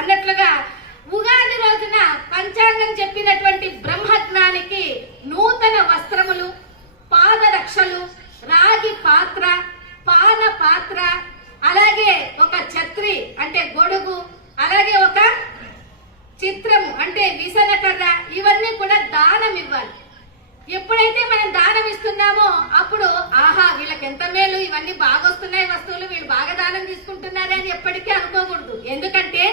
అన్నట్లుగా ఉగాది రోజున పంచాంగం చెప్పినటువంటి బ్రహ్మజ్ఞానికి నూతన వస్త్రములు, పాదరక్షలు, రాగి పాత్ర, పాన పాత్ర, అలాగే ఒక ఛత్రి అంటే గొడుగు, అలాగే ఒక చిత్రము అంటే విసనకర్ర, ఇవన్నీ కూడా దానం ఇవ్వాలి. ఎప్పుడైతే మనం దానం ఇస్తున్నామో అప్పుడు ఆహా వీళ్ళకి ఎంత మేలు, ఇవన్నీ బాగా వస్తున్నాయి వస్తువులు, వీళ్ళు బాగా దానం తీసుకుంటున్నారు అని ఎప్పటికీ అనుకోకూడదు. ఎందుకంటే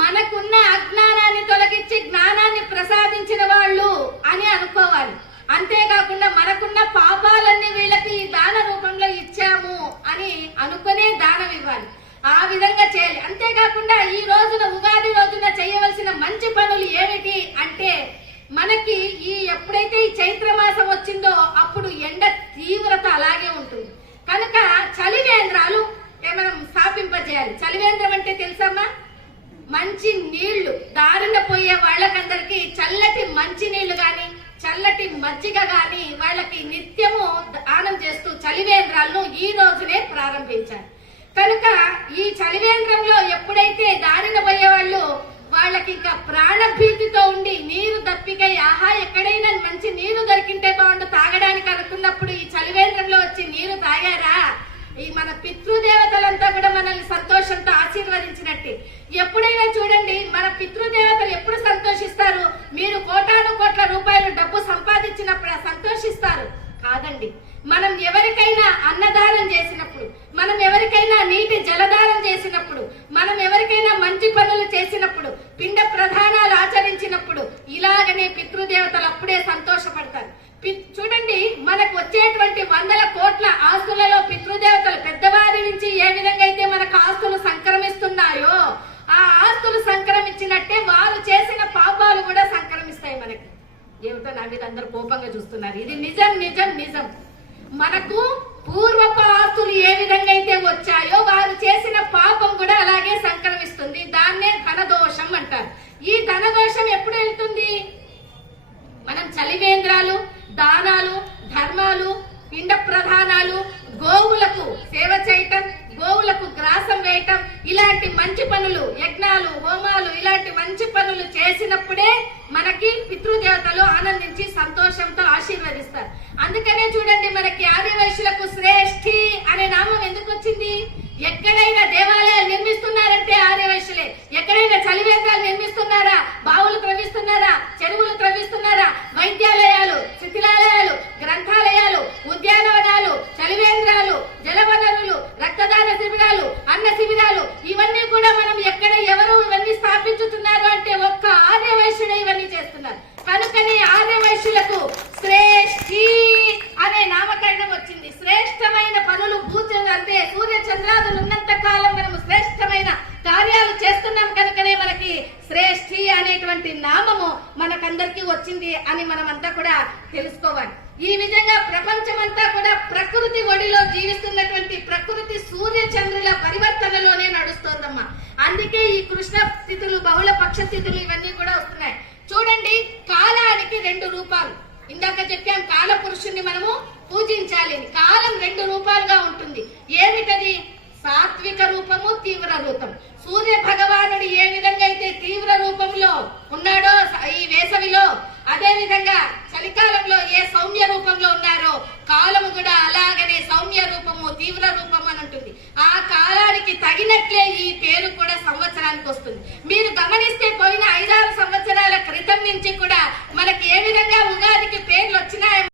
మనకున్న అజ్ఞానాన్ని తొలగించి జ్ఞానాన్ని ప్రసాదించిన వాళ్ళు అని అనుకోవాలి. అంతేకాకుండా మనకున్న పాపాలన్నీ వీళ్ళకి ఈ దాన రూపంలో ఇచ్చాము అని అనుకునే దానం ఇవ్వాలి. ఆ విధంగా చేయాలి. అంతేకాకుండా ఈ రోజున ఉగాది రోజున చేయవలసిన మంచి పనులు ఏమిటి అంటే, మనకి ఎప్పుడైతే ఈ చైత్ర మాసం వచ్చిందో అప్పుడు ఎండ తీవ్రత అలాగే ఉంటుంది కనుక చలివేంద్రాలు మనం స్థాపింపజేయాలి. చలివేంద్రం అంటే తెలుసమ్మా? మంచి నీళ్లు, దారిన పోయే వాళ్ళకందరికి చల్లటి మంచి నీళ్లు గాని చల్లటి మజ్జిగ గాని వాళ్ళకి నిత్యము దానం చేస్తూ చలివేంద్రాలను ఈ రోజునే ప్రారంభించాలి. కనుక ఈ చలివేంద్రంలో ఎప్పుడైతే దారిన పోయే వాళ్ళకి ఇంకా ప్రాణభీతితో ఉండి నీరు దప్పికై ఆహా ఎక్కడైనా మంచి నీరు దొరికింటే బాగుండు తాగడానికి అనుకున్నప్పుడు ఈ చలివేంద్రంలో వచ్చి నీరు తాగారా, ఈ మన పితృదేవతలంతా కూడా మనల్ని సంతోషంతో ఆశీర్వదించినట్టే. ఎప్పుడైనా చూడండి మన పితృదేవతలు ఎప్పుడు సంతోషిస్తారు? మీరు కోటాను కోట్ల రూపాయలు డబ్బు సంపాదించినప్పుడు సంతోషిస్తారు కాదండి. మనం ఎవరికైనా అన్నదానం చేసినప్పుడు, మనం ఎవరికైనా నీటి జలదానం చేసినప్పుడు, మనం ఎవరికైనా మంచి పనులు చేసినప్పుడు, పిండ ప్రధానాలు ఆచరించినప్పుడు ఇలాగనే పితృదేవతలు అప్పుడే సంతోషపడతారు. చూడండి మనకు వచ్చేటువంటి వందల కోట్ల ఆస్తులలో పితృదేవతలు పెద్దవారి నుంచి ఏ విధంగా అయితే మనకు ఆస్తులు సంక్రమిస్తున్నాయో ఆ ఆస్తులు సంక్రమించినట్టే వారు చేసిన పాపాలు కూడా సంక్రమిస్తాయి మనకి. ఏమిటో నా మీద అందరూ కోపంగా చూస్తున్నారు. ఇది నిజం నిజం నిజం. మనకు పూర్వపు ఆస్తులు ఏ విధంగా అయితే వచ్చాయో వారు చేసిన పాపం కూడా అలాగే సంక్రమిస్తుంది. దాన్నే ధనదోషం అంటారు. ఈ ధనదోషం ఎప్పుడు వెళ్తుంది? మనం చలివేంద్రాలు, దానాలు, ధర్మాలు, పిండ ప్రధానాలు, గోవులకు సేవ చేయటం, గోవులకు గ్రాసం వేయటం, ఇలాంటి మంచి పనులు, యజ్ఞాలు, హోమాలు, ఇలాంటి మంచి పనులు చేసినప్పుడే మనకి పితృదేవతలు ఆనందించి సంతోషంతో ఆశీర్వదిస్తారు. అందుకనే చూడండి మనకి ఆదివైశ్యులకు శ్రేష్ఠి అనే నామం ఎందుకు వచ్చింది? ఎక్కడైనా దేవాలయాలు నిర్మిస్తున్నారంటే ఆర్యవైశ్యులే. ఎక్కడైనా చలివేంద్రాలు నిర్మిస్తున్నారా, బావులు త్రవ్విస్తున్నారా, చెరువులు త్రవ్విస్తున్నారా, వైద్యాలయాలు, శిథిలాలయాలు, గ్రంథాలయాలు, ఉద్యానవనాలు, చలివేంద్రాలు, జలవనరులు, రక్తదాన శిబిరాలు, అన్న శిబిరాలు, ఇవన్నీ కూడా మనం ఎక్కడ ఎవరు ఇవన్నీ స్థాపించుతున్నారు అంటే ఒక్క ఆర్యవైశ్యుడే ఇవన్నీ చేస్తున్నారు. కనుకనే ఆర్యవైశ్యులకు శ్రేష్ఠి అనే నామకరణం వచ్చింది. శ్రేష్టమైన పనులు అంటే సూర్య చంద్రాదులు ఉన్నంత కాలం మనము శ్రేష్టమైన కార్యాలు చేస్తున్నాం కనుకనే మనకి శ్రేష్ఠి అనేటువంటి నామము మనకందరికీ వచ్చింది అని మనమంతా కూడా తెలుసుకోవాలి. ఈ విధంగా ప్రపంచమంతా కూడా ప్రకృతి ఒడిలో జీవిస్తున్నటువంటి ప్రకృతి సూర్య చంద్రుల పరివర్తనలోనే నడుస్తోందమ్మా. అందుకే ఈ కృష్ణ తిథులు, బహుళ పక్ష తిథులు ఇవన్నీ కూడా వస్తున్నాయి. చూడండి కాలానికి 2 రూపాలు. ఇందాక చెప్పాం కాల పురుషుణ్ణి మనము పూజించాలి. కాలం 2 రూపాలుగా ఉంటుంది. ఏమిటది? సాత్విక రూపము, తీవ్ర రూపం. సూర్య భగవానుడు ఏ విధంగా అయితే తీవ్ర రూపంలో ఉన్నాడో ఈ వేసవిలో, అదే విధంగా చలికాలంలో ఏ సౌమ్య రూపంలో ఉన్నారో కాలము కూడా అలాగనే సౌమ్య రూపము, తీవ్ర రూపం అని ఉంటుంది. ఆ కాలానికి తగినట్లే ఈ పేరు కూడా సంవత్సరానికి వస్తుంది. మీరు గమనిస్తే